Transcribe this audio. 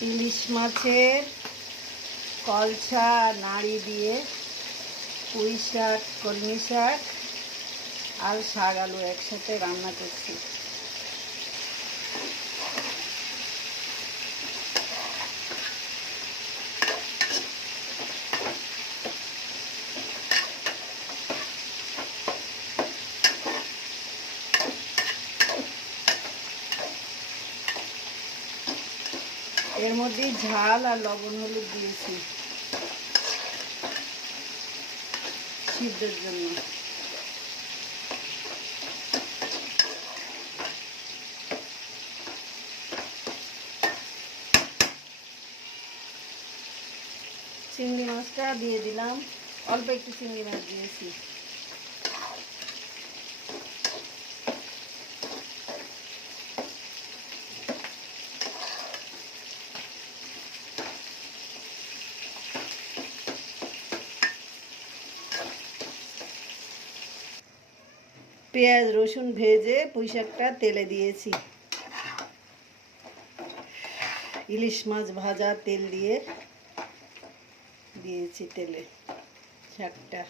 ইলিশ মাছের কলসা নাড়ি দিয়ে পুঁই শাক, কলমি শাক আর শাক আলু একসাথে রান্না করছি। এর মধ্যে ঝাল আর লবণ হলুদ দিয়েছি। সিদ্ধের জন্য। চিংড়ি মাছটা দিয়ে দিলাম। অল্প একটু চিংড়ি মাছ দিয়েছি। পেঁয়াজ রসুন ভেজে পুঁই শাকটা তেলে দিয়েছি। ইলিশ মাছ ভাজা তেল দিয়ে দিয়েছি তেলে শাকটা।